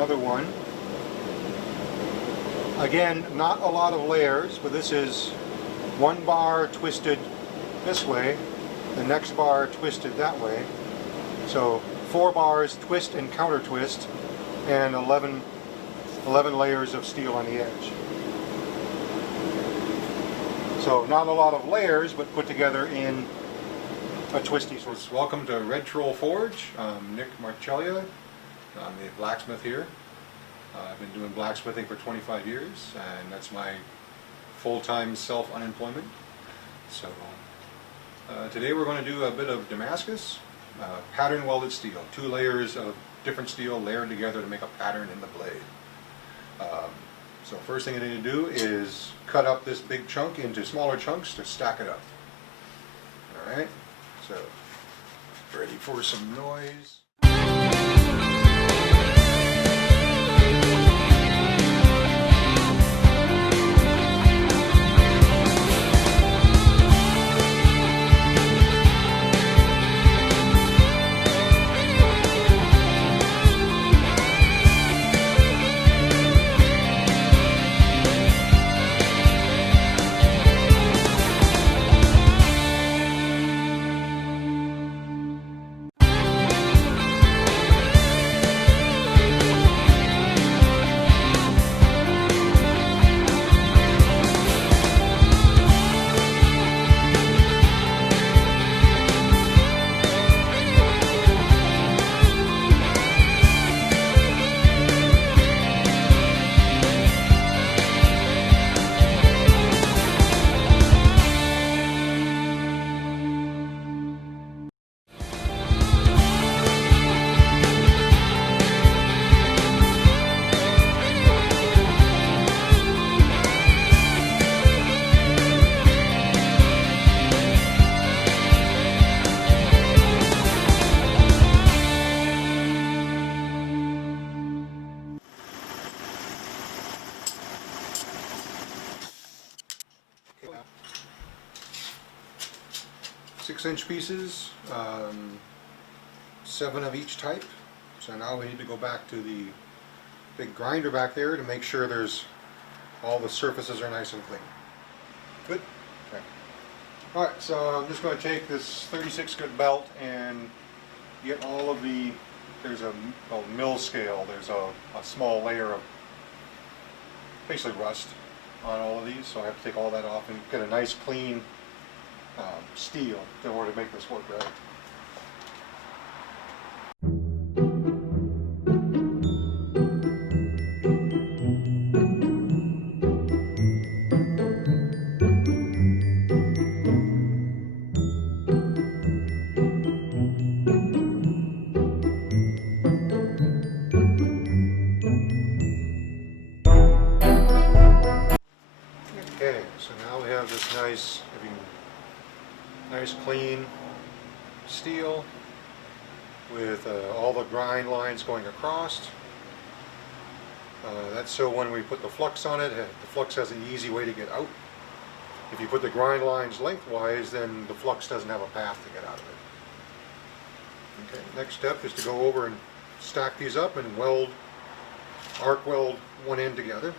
another one. Again, not a lot of layers, but this is one bar twisted this way, the next bar twisted that way. So 4 bars twist and counter twist, and 11 layers of steel on the edge. So not a lot of layers, but put together in a twisty sort of. Welcome to Red Troll Forge. I'm Nick Marcellia. I'm the blacksmith here. I've been doing blacksmithing for 25 years, and that's my full-time self-unemployment. So today we're going to do a bit of Damascus, pattern welded steel. 2 layers of different steel layered together to make a pattern in the blade. So first thing I need to do is cut up this big chunk into smaller chunks to stack it up. Alright, so ready for some noise. Six-inch pieces, 7 of each type. So now we need to go back to the big grinder back there to make sure all the surfaces are nice and clean. Good? Okay. Alright, so I'm just going to take this 36 grit belt and get all of there's a mill scale, there's a small layer of basically rust on all of these, so I have to take all that off and get a nice clean steel in order to make this work right. Okay, so now we have this nice clean steel with all the grind lines going across. That's so when we put the flux on it, the flux has an easy way to get out. If you put the grind lines lengthwise, then the flux doesn't have a path to get out of it. Okay, next step is to go over and stack these up and arc weld one end together.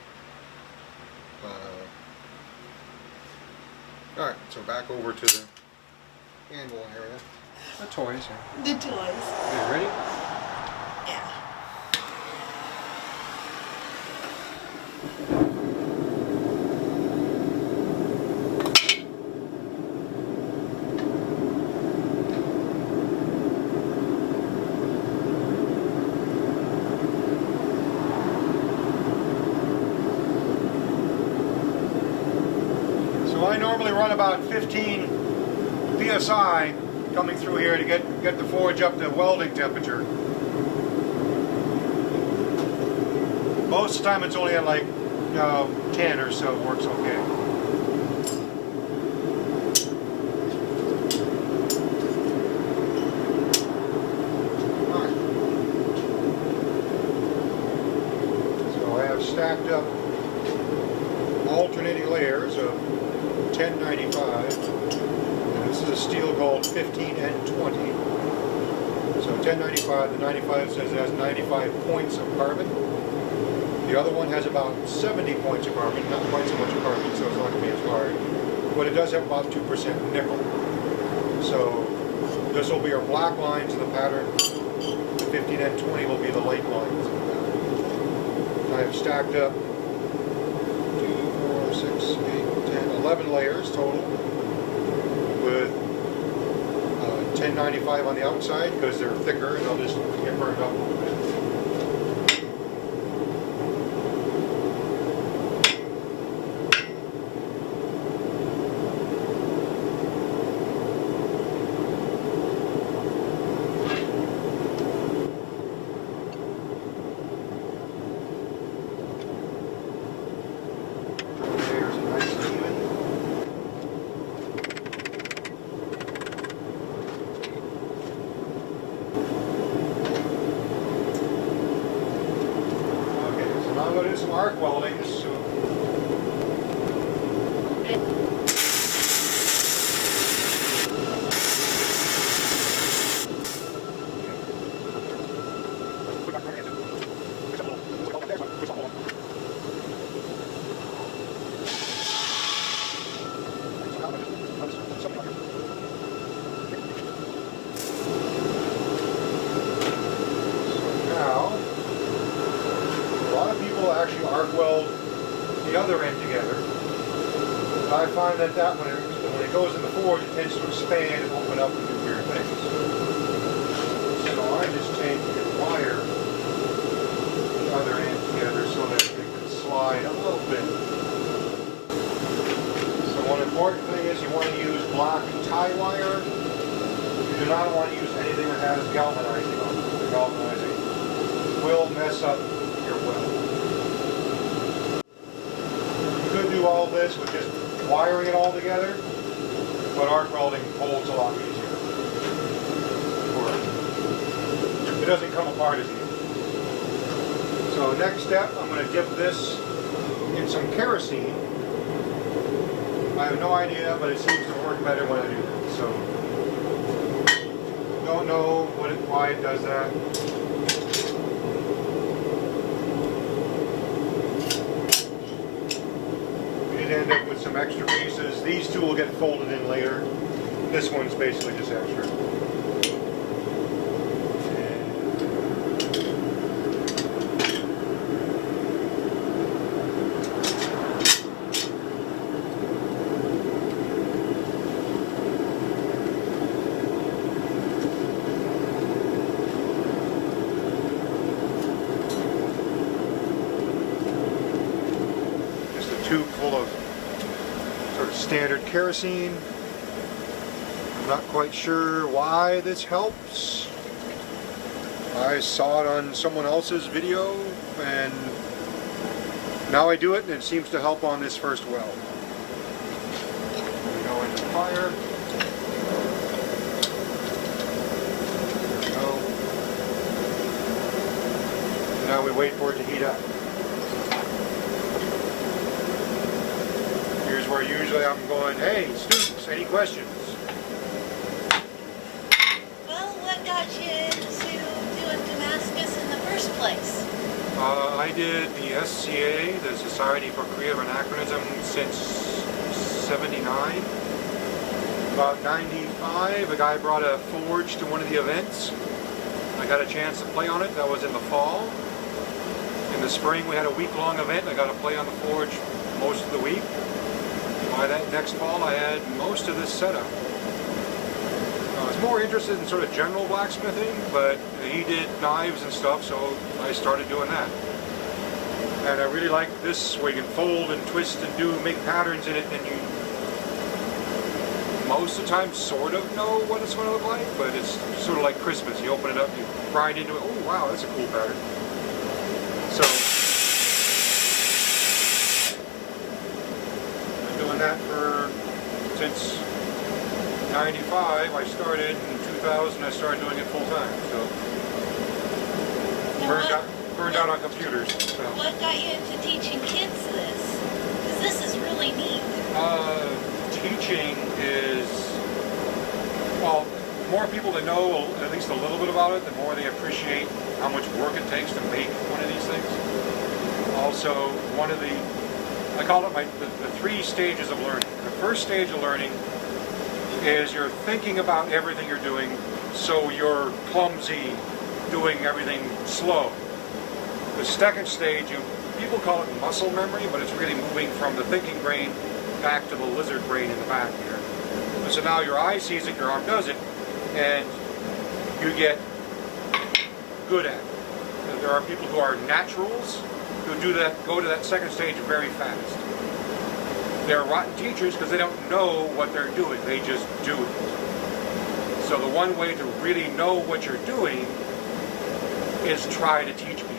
Alright, so back over to the handle area. The toys. The toys. Okay, ready? Yeah. So I normally run about 15 psi coming through here to get the forge up to welding temperature. Most of the time it's only at like 10 or so, it works okay. Alright. So I have stacked up alternating layers of 1095. This is a steel gold 15 and 20. So 1095, the 95 says it has 95 points of carbon. The other one has about 70 points of carbon, not quite so much carbon, so it's not going to be as hard. But it does have about 2% nickel. So this will be our black lines in the pattern. The 15 and 20 will be the light lines in the pattern. I have stacked up 2, 4, 6, 8, 10, 11 layers total with 1095 on the outside because they're thicker and they'll just get burned up a little bit. I'm going to do some arc welding. Actually arc weld the other end together. I find that when it goes in the forge, it tends to expand and open up and do weird things. So I just change the wire the other end together so that it can slide a little bit. So one important thing is you want to use black tie wire. You do not want to use anything that has galvanizing on it. The galvanizing will mess up your weld. Do all this with just wiring it all together, but arc welding holds a lot easier. It doesn't come apart as easy. So next step, I'm going to dip this in some kerosene. I have no idea, but it seems to work better when I do that. So don't know why it does that. End up with some extra pieces. These two will get folded in later. This one's basically just extra. Just a tube full of standard kerosene. I'm not quite sure why this helps. I saw it on someone else's video and now I do it and it seems to help on this first weld. We go into fire. There we go. Now we wait for it to heat up. Where usually I'm going, hey, students, any questions? Well, what got you into doing Damascus in the first place? I did the SCA, the Society for Creative Anachronism, since '79. About '95, a guy brought a forge to one of the events. I got a chance to play on it. That was in the fall. In the spring, we had a week-long event. I got to play on the forge most of the week. By that next fall, I had most of this setup. I was more interested in sort of general blacksmithing, but he did knives and stuff, so I started doing that. And I really like this, where you can fold and twist and make patterns in it, and you most of the time sort of know what it's going to look like, but it's sort of like Christmas. You open it up, you grind into it, oh wow, that's a cool pattern. So that since '95. I started in 2000. I started doing it full time. So burned out on computers. So. What got you into teaching kids this? Because this is really neat. Teaching is, well, the more people that know at least a little bit about it, the more they appreciate how much work it takes to make one of these things. also one of the, I call it the 3 stages of learning. The first stage of learning is you're thinking about everything you're doing, so you're clumsy, doing everything slow. The second stage, people call it muscle memory, but it's really moving from the thinking brain back to the lizard brain in the back here. And so now your eye sees it, your arm does it, and you get good at it. There are people who are naturals who do that, go to that second stage very fast. They're rotten teachers because they don't know what they're doing. They just do it. So the one way to really know what you're doing is try to teach people.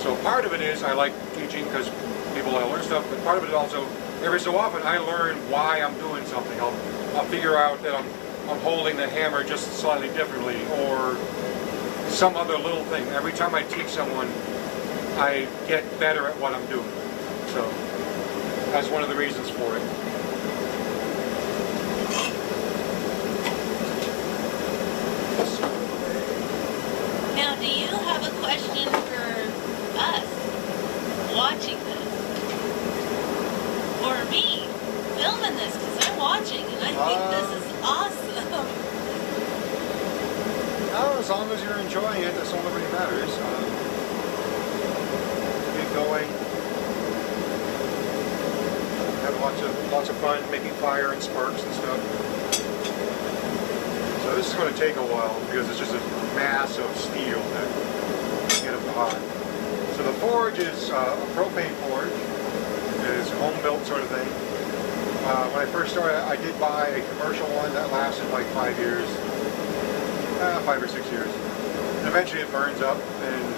So part of it is I like teaching because people want to learn stuff, but part of it is also every so often I learn why I'm doing something. I'll figure out that I'm holding the hammer just slightly differently, or some other little thing. Every time I teach someone, I get better at what I'm doing. So that's one of the reasons for it. Now, do you have a question for us watching this? Or me filming this? Because I'm watching and I think this is awesome. No, as long as you're enjoying it, that's all that really matters. Keep going. Have lots of fun making fire and sparks and stuff. So this is going to take a while because it's just a mass of steel that get up hot. So the forge is a propane forge. It's a home-built sort of thing. When I first started, I did buy a commercial one that lasted like 5 years. 5 or 6 years. And eventually it burns up, and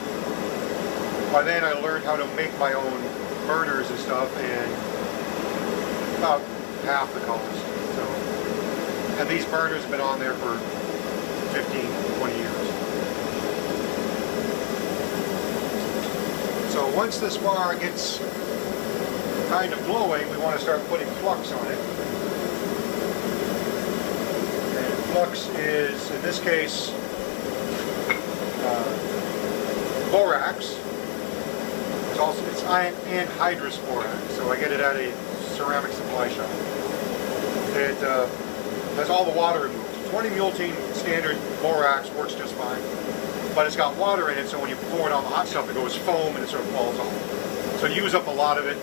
by then I learned how to make my own burners and stuff, and about half the cost. So, and these burners have been on there for 15, 20 years. So once this wire gets kind of glowing, we want to start putting flux on it. Flux is, in this case, borax. It's anhydrous borax, so I get it at a ceramic supply shop. It has all the water removed. 20 multene standard borax works just fine, but it's got water in it, so when you pour it on the hot stuff, it goes foam and it sort of falls off. So to use up a lot of it,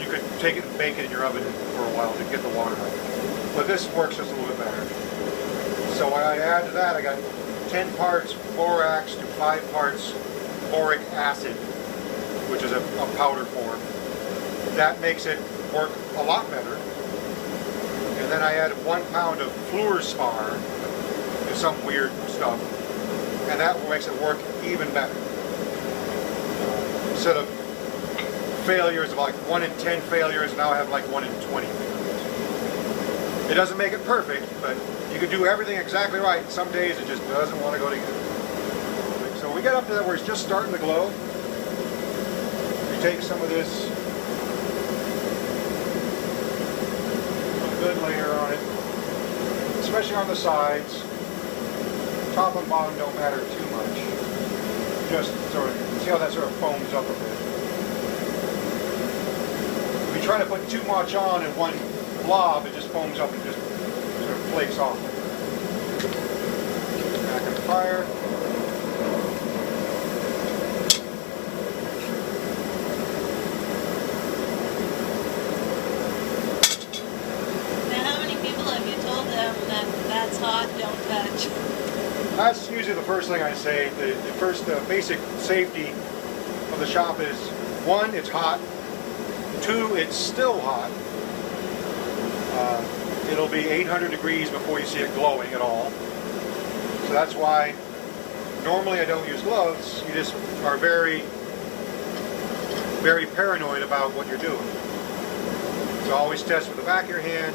you could take it and bake it in your oven for a while to get the water out. But this works just a little bit better. So when I add to that, I got 10 parts borax to 5 parts boric acid, which is a powder form. That makes it work a lot better. And then I added 1 pound of fluorspar, some weird stuff, and that makes it work even better. Instead of failures of like 1 in 10 failures, now I have like 1 in 20 failures. It doesn't make it perfect, but you can do everything exactly right. Some days it just doesn't want to go together. So we get up to that where it's just starting to glow. We take some of this, put a good layer on it, especially on the sides. Top and bottom don't matter too much. Just sort of, see how that sort of foams up a bit. If you try to put too much on in one blob, it just foams up and just sort of flakes off. Back in the fire. Now, how many people have you told them that that's hot, don't touch? That's usually the first thing I say. The first basic safety of the shop is, 1, it's hot. 2, it's still hot. It'll be 800 degrees before you see it glowing at all. So that's why normally I don't use gloves. You just are very, very paranoid about what you're doing. So always test with the back of your hand,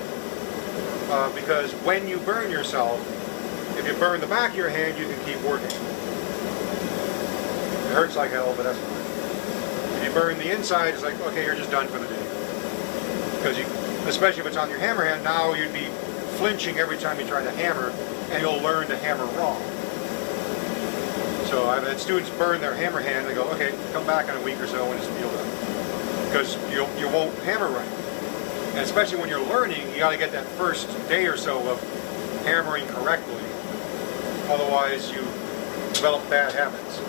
because when you burn yourself, if you burn the back of your hand, you can keep working. It hurts like hell, but that's fine. If you burn the inside, it's like, okay, you're just done for the day. Because you, especially if it's on your hammer hand, now you'd be flinching every time you try to hammer, and you'll learn to hammer wrong. So I've had students burn their hammer hand. They go, okay, come back in a week or so when it's feel done, because you won't hammer right. And especially when you're learning, you got to get that first day or so of hammering correctly. Otherwise, you develop bad habits.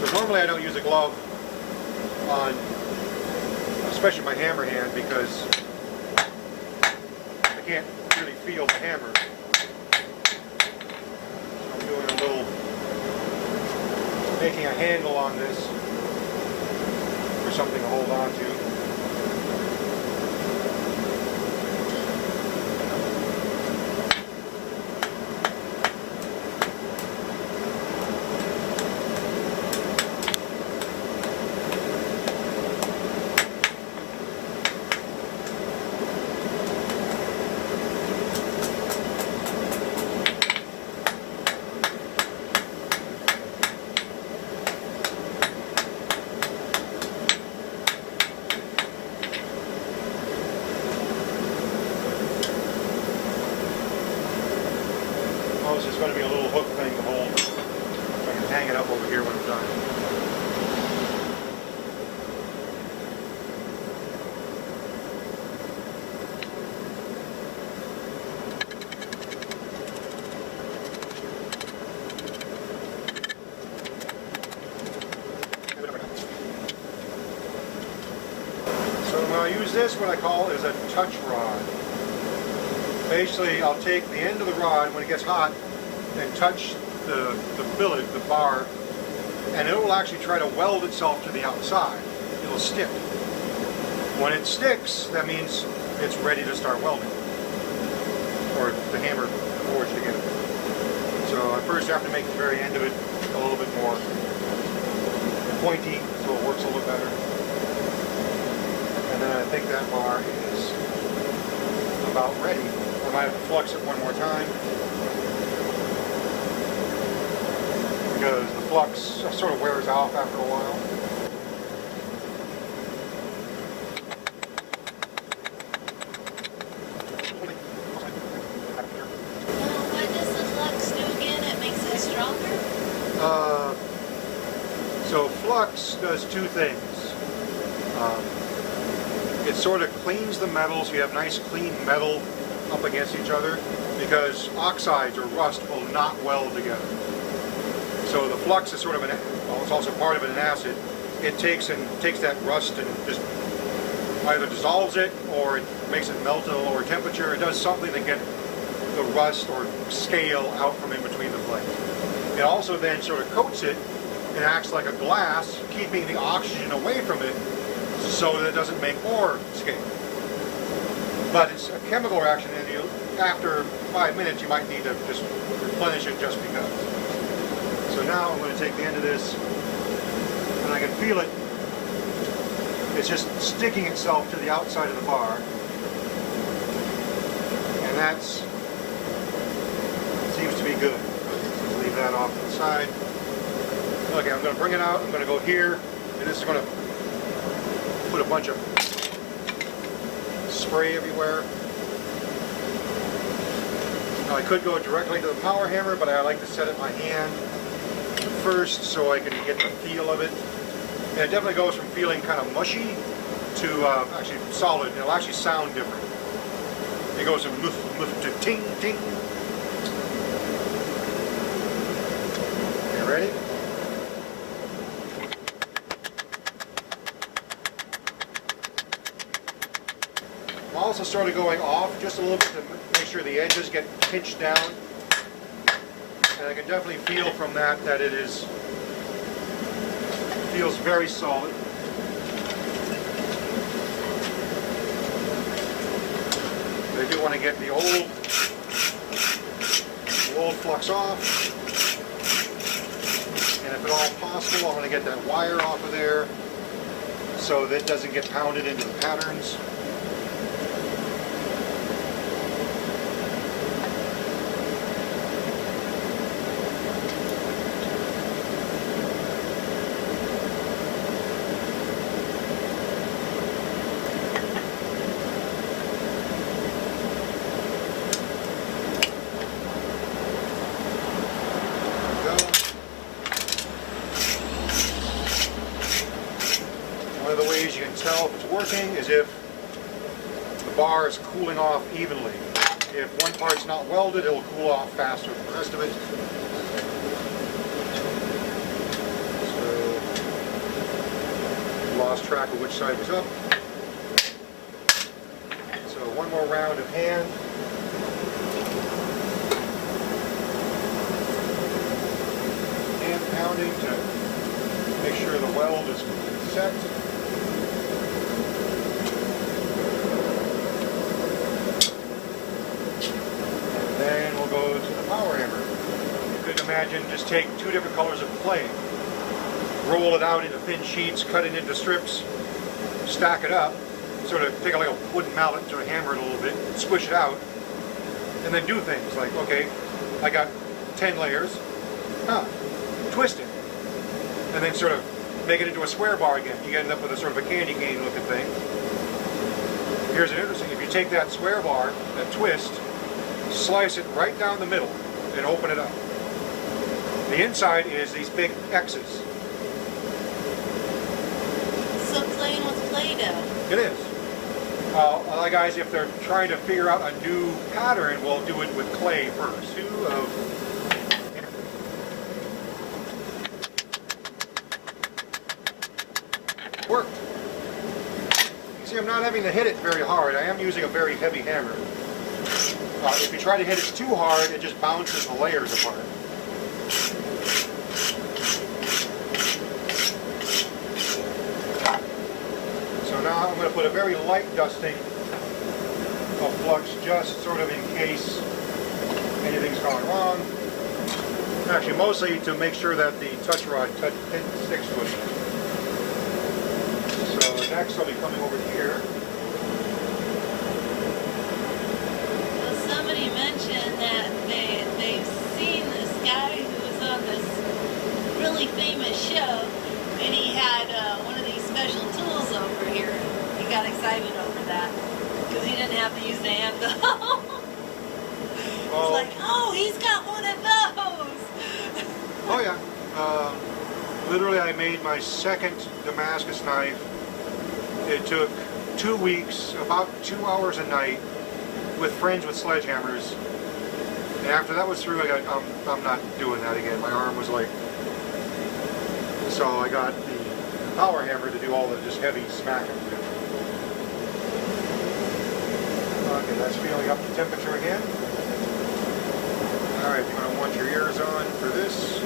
So normally I don't use a glove on, especially my hammer hand, because I can't really feel the hammer. So I'm doing a little, making a handle on this for something to hold on to. This is going to be a little hook thing to hold, so I can hang it up over here when I'm done. So I'm going to use this, what I call is a touch rod. Basically, I'll take the end of the rod when it gets hot and touch the billet, the bar, and it will actually try to weld itself to the outside. It'll stick. When it sticks, that means it's ready to start welding, or the hammer forged together. So I first have to make the very end of it a little bit more pointy, so it works a little better. And then I think that bar is about ready. I might have to flux it one more time, because the flux sort of wears off after a while. What does the flux do again? It makes it stronger? So flux does two things. It sort of cleans the metal, so you have nice clean metal up against each other, because oxides or rust will not weld together. So the flux is sort of well, it's also part of an acid. It takes that rust and just either dissolves it, or it makes it melt at a lower temperature. It does something to get the rust or scale out from in between the plates. It also then sort of coats it and acts like a glass, keeping the oxygen away from it so that it doesn't make more scale. But it's a chemical reaction, and after 5 minutes you might need to just replenish it just because. So now I'm going to take the end of this, and I can feel it. It's just sticking itself to the outside of the bar, and that seems to be good. Let's leave that off to the side. Okay, I'm going to bring it out. I'm going to go here, and this is going to put a bunch of spray everywhere. Now I could go directly to the power hammer, but I like to set it in my hand first so I can get the feel of it. And it definitely goes from feeling kind of mushy to actually solid. It'll actually sound different. It goes from muff, muff to ting, ting. Okay, ready? I'm also sort of going off just a little bit to make sure the edges get pinched down. And I can definitely feel from that it feels very solid. I do want to get the old flux off. And if at all possible, I want to get that wire off of there so that it doesn't get pounded into the patterns. it's working is if the bar is cooling off evenly. If one part's not welded, it'll cool off faster than the rest of it. So, lost track of which side was up. So one more round of hand. Hand pounding to make sure the weld is set. And then we'll go to the power hammer. You could imagine just take two different colors of clay, roll it out into thin sheets, cut it into strips, stack it up, sort of take like a wooden mallet, sort of hammer it a little bit, squish it out, and then do things like, okay, I got 10 layers, twist it, and then sort of make it into a square bar again. You end up with a sort of a candy cane looking thing. Here's an interesting, if you take that square bar, that twist, slice it right down the middle and open it up. The inside is these big X's. So playing with Play-Doh. It is. A lot of guys, if they're trying to figure out a new pattern, will do it with clay first. Worked. You see, I'm not having to hit it very hard. I am using a very heavy hammer. If you try to hit it too hard, it just bounces the layers apart. So now I'm going to put a very light dusting of flux, just sort of in case anything's gone wrong. Actually, mostly to make sure that the touch rod sticks to it. So next I'll be coming over here. Well, somebody mentioned that they've seen this guy who was on this really famous show, and he had one of these special tools over here. He got excited over that because he didn't have to use the handle. It's like, oh, he's got one of those. Oh yeah. Literally, I made my second Damascus knife. It took 2 weeks, about 2 hours a night, with friends with sledgehammers. And after that was through, I'm not doing that again. My arm was like, so I got the power hammer to do all the just heavy smacking. Okay, that's feeling up to temperature again. All right, you're going to want your ears on for this.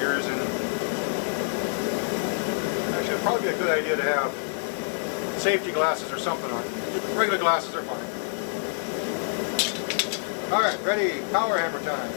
Ears and actually, it'd probably be a good idea to have safety glasses or something on. Regular glasses are fine. All right, ready? Power hammer time.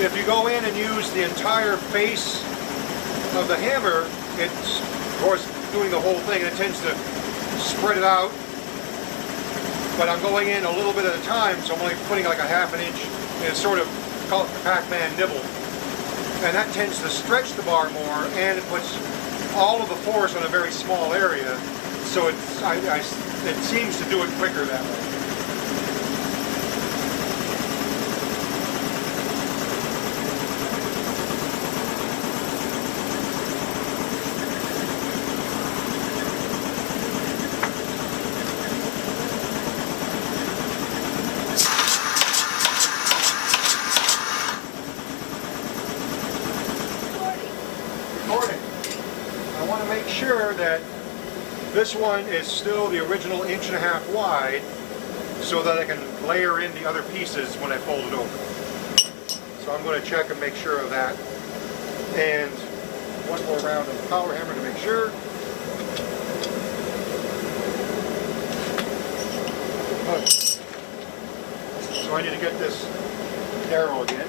If you go in and use the entire face of the hammer, it's of course doing the whole thing, and it tends to spread it out. But I'm going in a little bit at a time, so I'm only putting like a ½ inch, and it's sort of, call it the Pac-Man nibble. And that tends to stretch the bar more, and it puts all of the force on a very small area, so it seems to do it quicker that way. Recording. I want to make sure that this one is still the original 1.5 inches wide, so that I can layer in the other pieces when I fold it over. So I'm going to check and make sure of that. And one more round of the power hammer to make sure. Okay. So I need to get this narrow again.